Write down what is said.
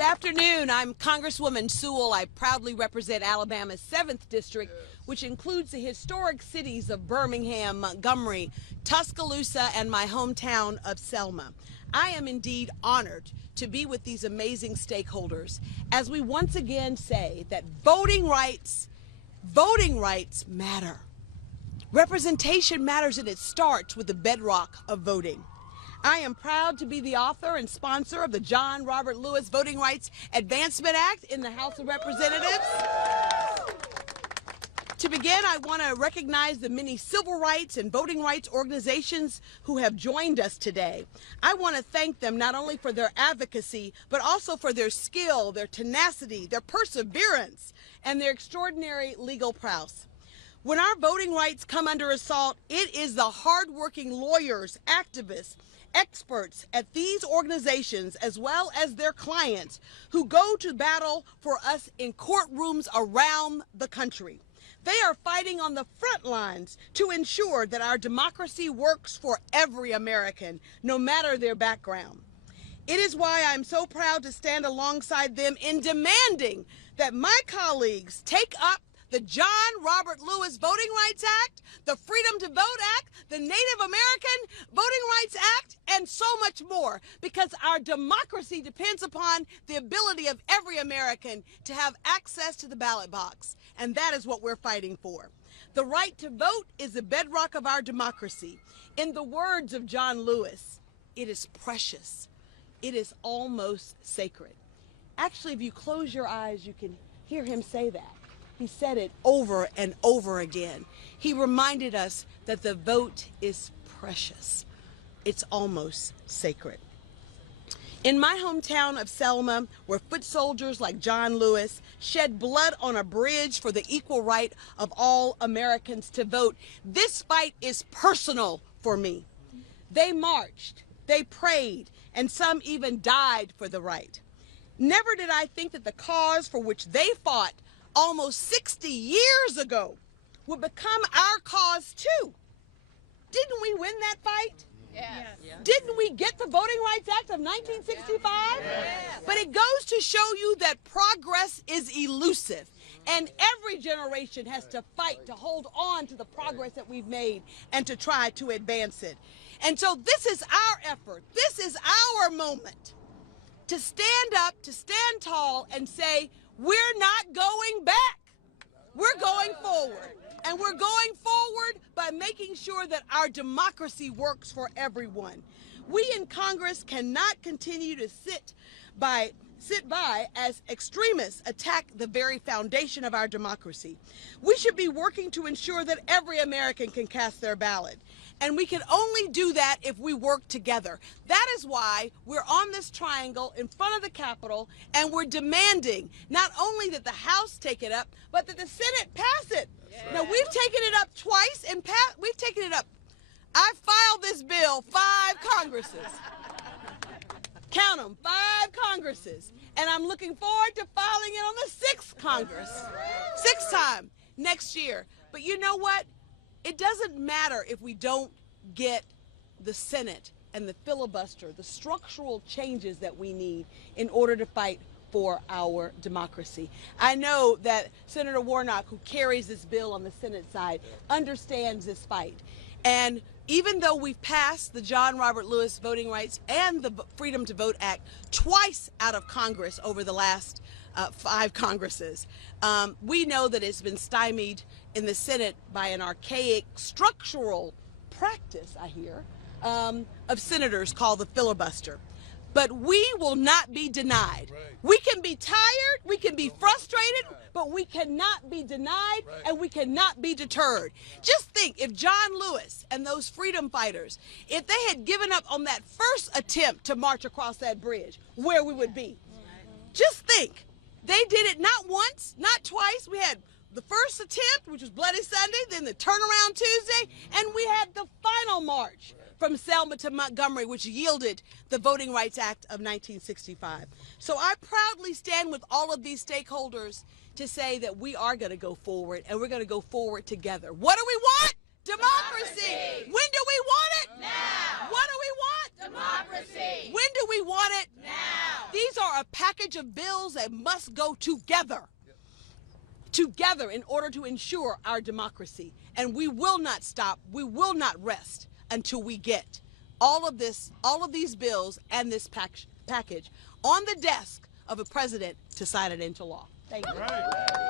Good afternoon. I'm Congresswoman Sewell. I proudly represent Alabama's 7th District, which includes the historic cities of Birmingham, Montgomery, Tuscaloosa, and my hometown of Selma. I am indeed honored to be with these amazing stakeholders as we once again say that voting rights matter. Representation matters, and it starts with the bedrock of voting. I am proud to be the author and sponsor of the John Robert Lewis Voting Rights Advancement Act in the House of Representatives. To begin, I want to recognize the many civil rights and voting rights organizations who have joined us today. I want to thank them not only for their advocacy, but also for their skill, their tenacity, their perseverance, and their extraordinary legal prowess. When our voting rights come under assault, it is the hardworking lawyers, activists, experts at these organizations, as well as their clients, who go to battle for us in courtrooms around the country. They are fighting on the front lines to ensure that our democracy works for every American, no matter their background. It is why I'm so proud to stand alongside them in demanding that my colleagues take up the John Robert Lewis Voting Rights Act, the Freedom to Vote Act, the Native American Voting Rights Act, and so much more, because our democracy depends upon the ability of every American to have access to the ballot box, and that is what we're fighting for. The right to vote is the bedrock of our democracy. In the words of John Lewis, it is precious. It is almost sacred. Actually, if you close your eyes, you can hear him say that. He said it over and over again. He reminded us that the vote is precious. It's almost sacred. In my hometown of Selma, where foot soldiers like John Lewis shed blood on a bridge for the equal right of all Americans to vote, this fight is personal for me. They marched, they prayed, and some even died for the right. Never did I think that the cause for which they fought almost 60 years ago would become our cause too. Didn't we win that fight? Yes. Yes. Didn't we get the Voting Rights Act of 1965? Yes. But it goes to show you that progress is elusive, and every generation has to fight to hold on to the progress that we've made and to try to advance it. And so this is our effort. This is our moment to stand up, to stand tall and say, we're not going back. We're going forward. And we're going forward by making sure that our democracy works for everyone. We in Congress cannot continue to sit by as extremists attack the very foundation of our democracy. We should be working to ensure that every American can cast their ballot. And we can only do that if we work together. That is why we're on this triangle in front of the Capitol, and we're demanding not only that the House take it up, but that the Senate pass it. Yes. Now, we've taken it up twice, and we've taken it up. I filed this bill 5 Congresses. Count them, 5 Congresses. And I'm looking forward to filing it on the 6th Congress. 6th time next year. But you know what? It doesn't matter if we don't get the Senate and the filibuster, the structural changes that we need in order to fight for our democracy. I know that Senator Warnock, who carries this bill on the Senate side, understands this fight. And even though we've passed the John Robert Lewis Voting Rights and the Freedom to Vote Act twice out of Congress over the last 5 Congresses, we know that it's been stymied in the Senate by an archaic structural practice, I hear, of senators called the filibuster. But we will not be denied. Right. We can be tired, we can be frustrated, but we cannot be denied, and we cannot be deterred. Just think, if John Lewis and those freedom fighters, if they had given up on that first attempt to march across that bridge, where we would be. Just think, they did it not once, not twice. We had the first attempt, which was Bloody Sunday, then the turnaround Tuesday, and we had the final march from Selma to Montgomery, which yielded the Voting Rights Act of 1965. So I proudly stand with all of these stakeholders to say that we are going to go forward, and we're going to go forward together. What do we want? Democracy. When do we want it? Now. What do we want? Democracy. When do we want it? Now. These are a package of bills that must go together. Together in order to ensure our democracy. And we will not stop, we will not rest until we get all of these bills and this package on the desk of a president to sign it into law. Thank you.